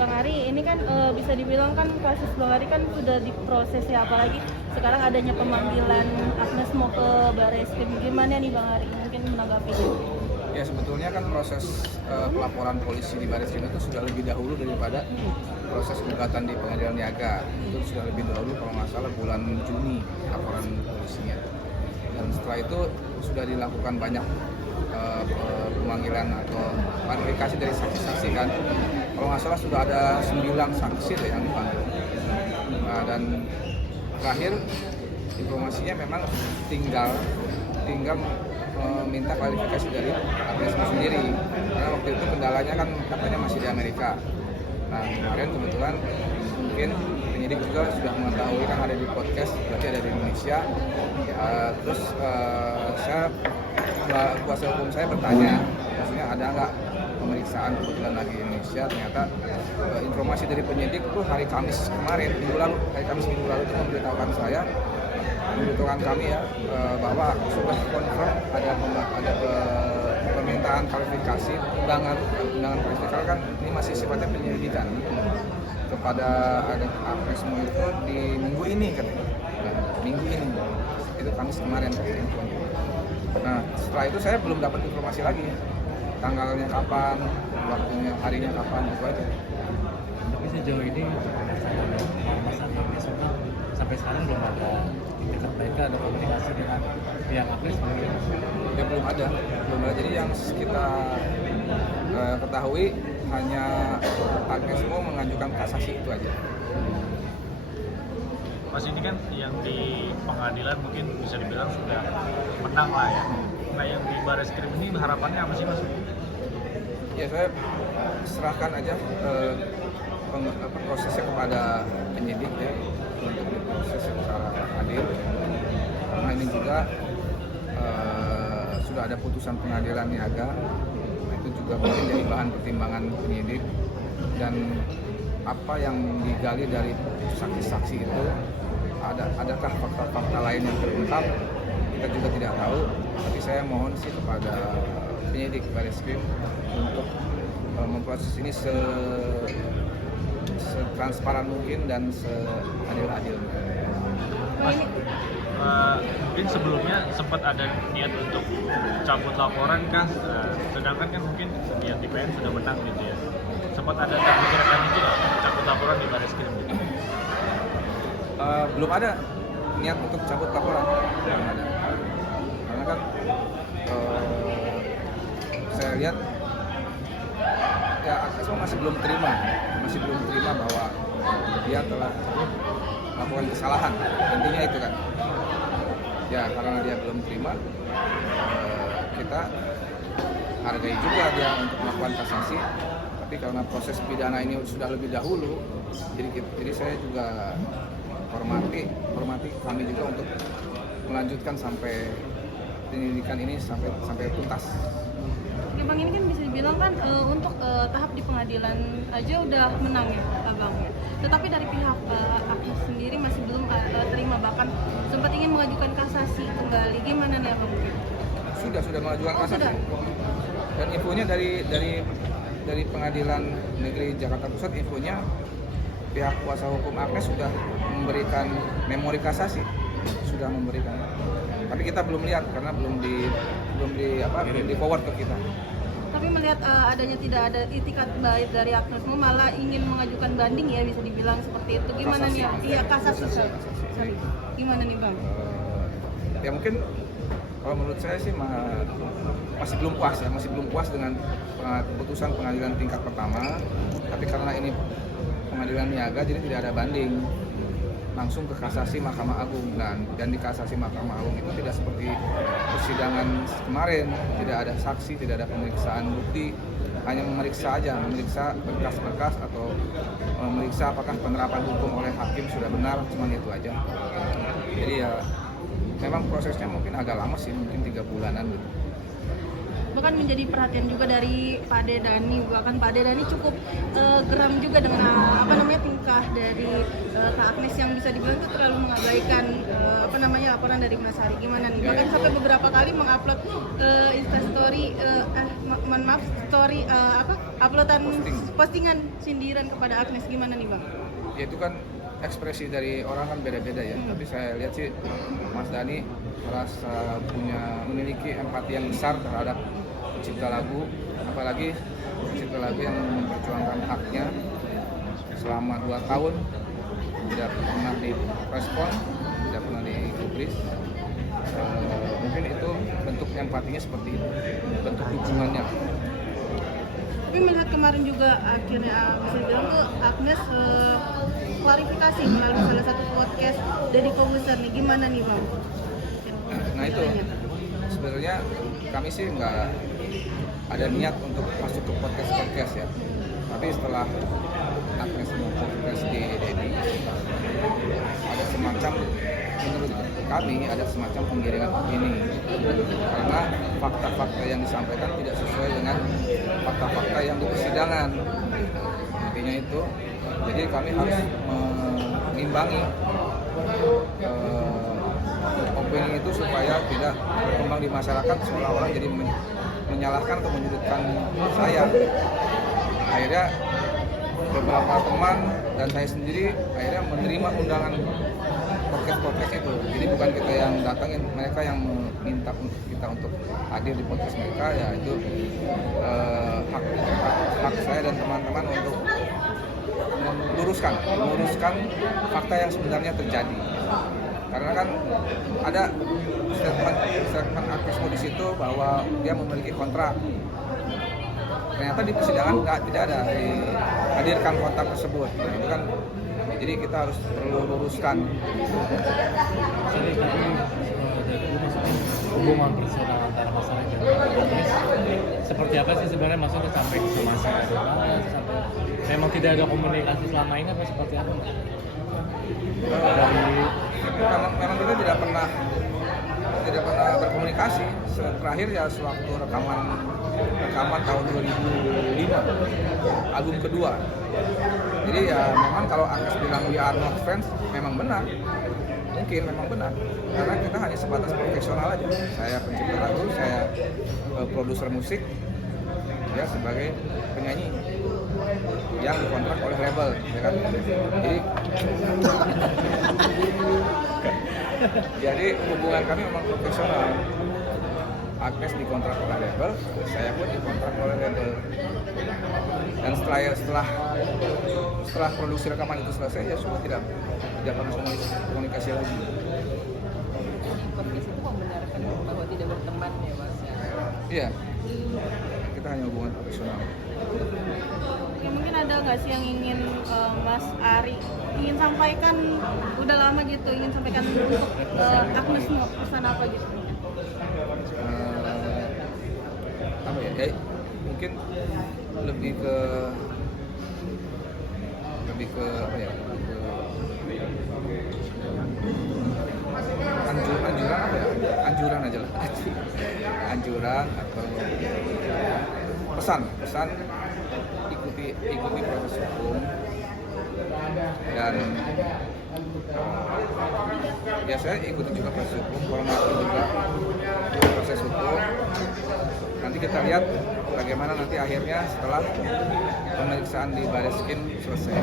Bang Ari, ini kan bisa dibilang kan kasus Bang Ari kan sudah diproses ya, apalagi sekarang adanya pemanggilan Agnes mau ke Barreskrim. Gimana nih Bang Ari? Mungkin menanggapinya. Ya sebetulnya kan proses pelaporan polisi di Barreskrim itu sudah lebih dahulu daripada proses gugatan di Pengadilan Niaga. Itu sudah lebih dahulu kalau nggak salah bulan Juni laporan polisinya. Dan setelah itu sudah dilakukan banyak pemanggilan atau klarifikasi dari saksi-saksi kan. Kalau nggak salah sudah ada 9 saksi yang dipanggil. Nah, dan terakhir informasinya memang tinggal minta klarifikasi dari Agnes sendiri, karena waktu itu kendalanya kan katanya masih di Amerika. Nah kemarin kebetulan mungkin penyidik juga sudah mengetahui kan ada di podcast, berarti ada di Indonesia. Terus kuasa hukum saya bertanya, maksudnya ada nggak pemeriksaan kebetulan lagi di Indonesia. Ternyata informasi dari penyidik itu hari Kamis kemarin, minggu lalu itu memberitahukan kami ya bahwa sudah confirm ada permintaan klarifikasi undangan klarifikasi kan ini masih sifatnya penyelidikan kepada Agnes Mo itu di minggu ini katanya. Minggu ini itu Kamis kemarin katanya. Nah setelah itu saya belum dapat informasi lagi tanggalnya kapan, waktunya, harinya kapan, itu aja. Tapi sejauh ini sampai sekarang belum ada tindakan mereka ada komunikasi dengan pihak Agnes ya belum ada. Jadi yang kita ketahui hanya Agnes Mo mengajukan kasasi itu aja. Mas ini kan yang di pengadilan mungkin bisa dibilang sudah menang lah ya. Nah yang di Barreskrim ini harapannya apa sih Mas? Ya saya serahkan aja prosesnya kepada penyidik ya untuk diproses secara adil. Karena ini juga sudah ada putusan Pengadilan Niaga, itu juga mungkin jadi bahan pertimbangan penyidik, dan apa yang digali dari saksi-saksi itu adakah fakta-fakta lain yang terungkap kita juga tidak tahu. Tapi saya mohon sih kepada penyidik Barreskrim untuk memproses ini setransparan mungkin dan seadil-adilnya. Mungkin sebelumnya sempat ada niat untuk cabut laporan kan, sedangkan kan mungkin niat di PN sudah menang gitu ya. Sempat ada terpikirkan itu cabut laporan di Barreskrim gitu. Belum ada niat untuk cabut laporan, belum ada. Karena kan saya lihat ya Agnes masih belum terima bahwa dia telah melakukan kesalahan, intinya itu kan. Ya karena dia belum terima, kita hargai juga dia untuk melakukan kasasi. Tapi karena proses pidana ini sudah lebih dahulu, jadi saya juga hormati kami juga untuk melanjutkan sampai penyelidikan ini sampai tuntas. Oke Bang, ini kan bisa dibilang kan untuk tahap di pengadilan aja udah menang ya Abang ya. Tetapi dari pihak Agnes sendiri masih belum terima, bahkan sempat ingin mengajukan kasasi kembali. Gimana nih Abang? Sudah mengajukan kasasi. Dan infonya dari Pengadilan Negeri Jakarta Pusat, infonya pihak kuasa hukum Agnes sudah memberikan memori kasasi, sudah memberikan. Tapi kita belum lihat karena belum di forward ke kita. Tapi melihat adanya tidak ada itikat baik dari Agnes Mo, malah ingin mengajukan banding ya, bisa dibilang seperti itu. Gimana nih? Iya, kasasi. Sorry. Gimana nih Bang? Ya mungkin kalau menurut saya sih masih belum puas dengan putusan pengadilan tingkat pertama. Tapi karena ini Pengadilan Niaga, jadi tidak ada banding, langsung ke kasasi Mahkamah Agung. Dan di kasasi Mahkamah Agung itu tidak seperti persidangan kemarin, tidak ada saksi, tidak ada pemeriksaan bukti, hanya memeriksa berkas-berkas atau memeriksa apakah penerapan hukum oleh hakim sudah benar, cuma itu aja. Jadi ya memang prosesnya mungkin agak lama sih, mungkin 3 bulanan gitu. Bahkan menjadi perhatian juga dari Pak Dedani, bahkan Pak Dedani cukup geram juga dengan tingkah dari Kak Agnes yang bisa dibilang itu terlalu mengabaikan laporan dari Mas Ari. Gimana nih? Bahkan sampai beberapa kali mengupload story uploadan Posting. postingan sindiran kepada Agnes gimana nih bang? Ya itu kan ekspresi dari orang kan beda-beda ya. Tapi saya lihat sih Mas Dhani merasa memiliki empati yang besar terhadap pencipta lagu, apalagi pencipta lagu yang memperjuangkan haknya selama 2 tahun tidak pernah direspon, tidak pernah digubris. Mungkin itu bentuk empatinya seperti itu, bentuk dukungannya. Tapi melihat kemarin juga akhirnya bisa dibilang tuh Agnes klarifikasi melalui salah satu podcast dari Kobuser nih, gimana nih bang? Nah itu sebenarnya kami sih nggak ada niat untuk masuk ke podcast ya. Tapi setelah Agnes mau podcast di Dedi, ada semacam, menurut kami ada semacam penggiringan opini karena fakta-fakta yang disampaikan tidak sesuai dengan fakta-fakta yang di persidangan. Intinya itu, jadi kami harus mengimbangi opini itu supaya tidak berkembang di masyarakat seolah-olah jadi menyalahkan atau menyudutkan saya. Akhirnya beberapa teman dan saya sendiri akhirnya menerima undangan podcast itu. Jadi bukan kita yang datangin, mereka yang meminta kita untuk hadir di podcast mereka. Ya itu hak saya dan teman-teman untuk meluruskan fakta yang sebenarnya terjadi. Karena kan ada statement Agnesmo di situ bahwa dia memiliki kontrak. Ternyata di persidangan tidak ada dihadirkan kontrak tersebut. Nah, itu kan jadi kita harus perlu luruskan. Jadi hubungan personal antara masyarakat dan Agnes seperti apa sih sebenarnya, maksudnya sampai ke masyarakat sampai memang tidak ada komunikasi selama ini apa seperti apa? Memang kita tidak pernah berkomunikasi. Terakhir ya sewaktu rekaman tahun 2005, album kedua. Jadi ya memang kalau Agnes bilang we are not friends, memang benar. Mungkin memang benar. Karena kita hanya sebatas profesional aja. Saya pencipta lagu, saya produser musik, dia sebagai penyanyi yang dikontrak oleh label, ya kan? Jadi hubungan kami memang profesional. Agnes dikontrak oleh label, saya pun dikontrak oleh label. Dan setelah produksi rekaman itu selesai, ya sudah tidak pernah komunikasi lagi. Podcast itu membenarkan bahwa tidak berteman ya mas ya? Iya, kita hanya hubungan profesional. Ya mungkin ada nggak sih yang ingin Mas Ari ingin sampaikan, udah lama gitu ingin sampaikan untuk Agnesmo, pesan apa gitu? Apa ya? Mungkin lebih ke apa ya? Anjuran apa ya? Anjuran aja lah. Anjuran atau pesan ikuti proses hukum dan ya saya ikuti juga proses hukum, hormati juga proses hukum. Nanti kita lihat bagaimana nanti akhirnya setelah pemeriksaan di Bareskrim selesai.